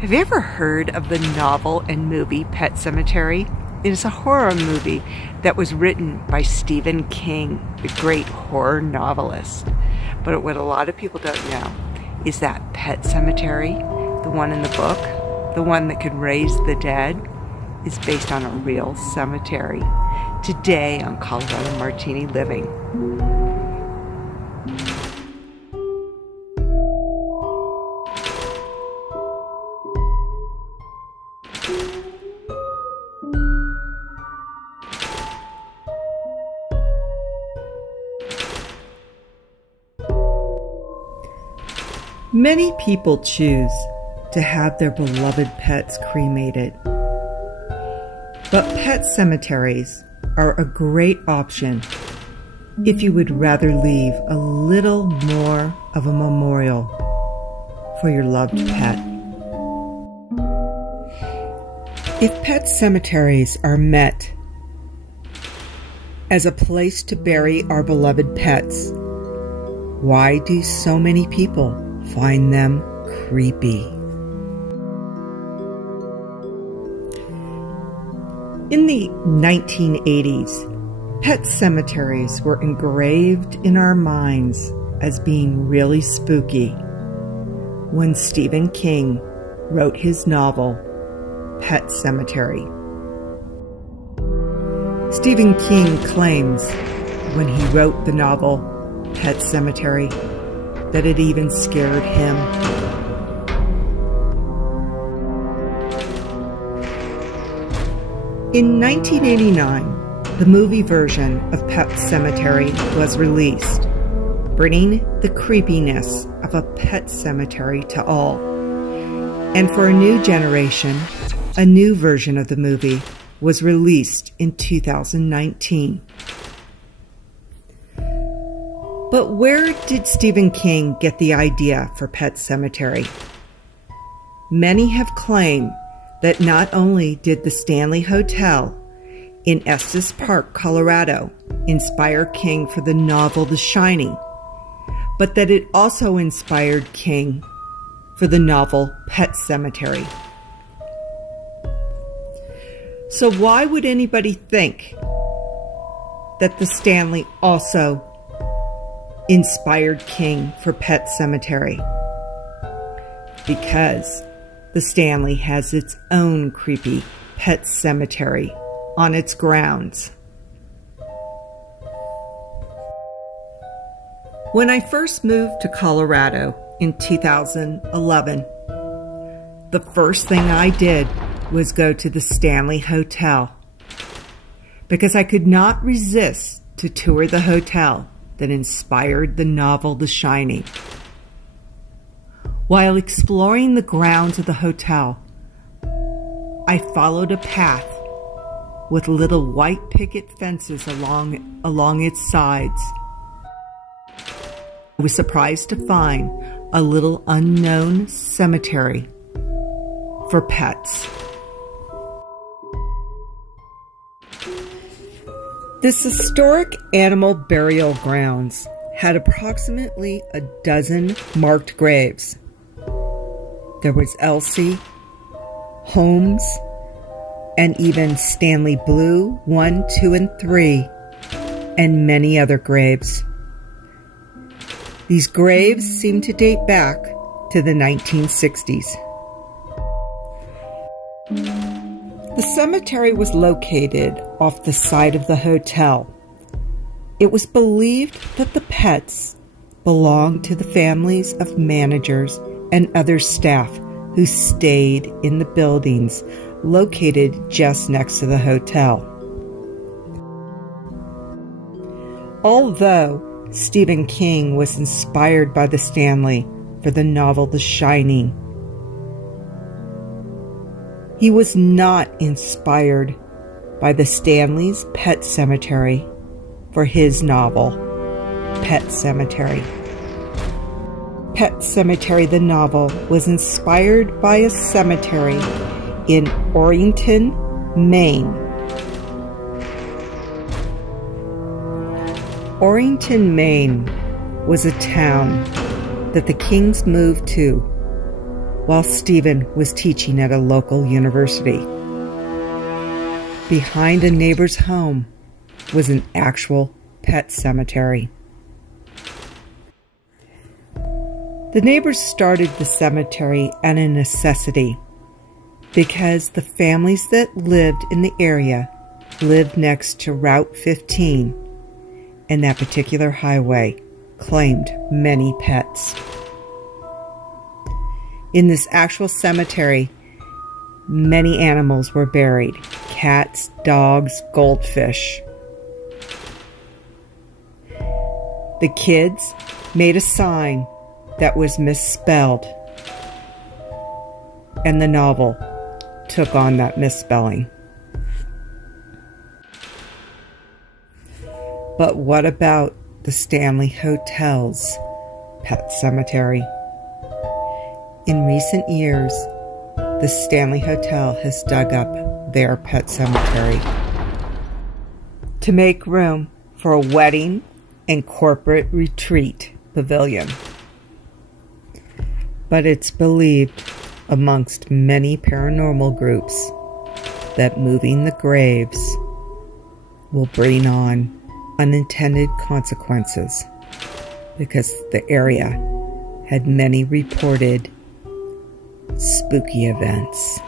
Have you ever heard of the novel and movie Pet Sematary? It is a horror movie that was written by Stephen King, the great horror novelist. But what a lot of people don't know is that Pet Sematary, the one in the book, the one that could raise the dead, is based on a real cemetery. Today on Colorado Martini Living. Many people choose to have their beloved pets cremated. But pet cemeteries are a great option if you would rather leave a little more of a memorial for your loved pet. If pet cemeteries are met as a place to bury our beloved pets, why do so many people find them creepy? In the 1980s, pet cemeteries were engraved in our minds as being really spooky when Stephen King wrote his novel, Pet Sematary. Stephen King claims when he wrote the novel, Pet Sematary, that it even scared him. In 1989, the movie version of Pet Sematary was released, bringing the creepiness of a pet cemetery to all. And for a new generation, a new version of the movie was released in 2019. But where did Stephen King get the idea for Pet Sematary? Many have claimed that not only did the Stanley Hotel in Estes Park, Colorado, inspire King for the novel The Shining, but that it also inspired King for the novel Pet Sematary. So why would anybody think that the Stanley also inspired King for Pet Sematary? Because the Stanley has its own creepy pet cemetery on its grounds. When I first moved to Colorado in 2011, the first thing I did was go to the Stanley Hotel because I could not resist to tour the hotel that inspired the novel The Shining. While exploring the grounds of the hotel, I followed a path with little white picket fences along its sides. I was surprised to find a little unknown cemetery for pets. This historic animal burial grounds had approximately a dozen marked graves. There was Elsie, Holmes, and even Stanley Blue 1, 2, and 3, and many other graves. These graves seem to date back to the 1960s. The cemetery was located off the side of the hotel. It was believed that the pets belonged to the families of managers and other staff who stayed in the buildings located just next to the hotel. Although Stephen King was inspired by the Stanley for the novel The Shining, he was not inspired by the Stanley's Pet Sematary for his novel, Pet Sematary. Pet Sematary, the novel, was inspired by a cemetery in Orrington, Maine. Orrington, Maine was a town that the Kings moved to while Stephen was teaching at a local university. Behind a neighbor's home was an actual pet cemetery. The neighbors started the cemetery out of necessity because the families that lived in the area lived next to Route 15, and that particular highway claimed many pets. In this actual cemetery, many animals were buried: cats, dogs, goldfish. The kids made a sign that was misspelled, and the novel took on that misspelling. But what about the Stanley Hotel's pet cemetery? In recent years, the Stanley Hotel has dug up their pet cemetery to make room for a wedding and corporate retreat pavilion. But it's believed amongst many paranormal groups that moving the graves will bring on unintended consequences because the area had many reported spooky events.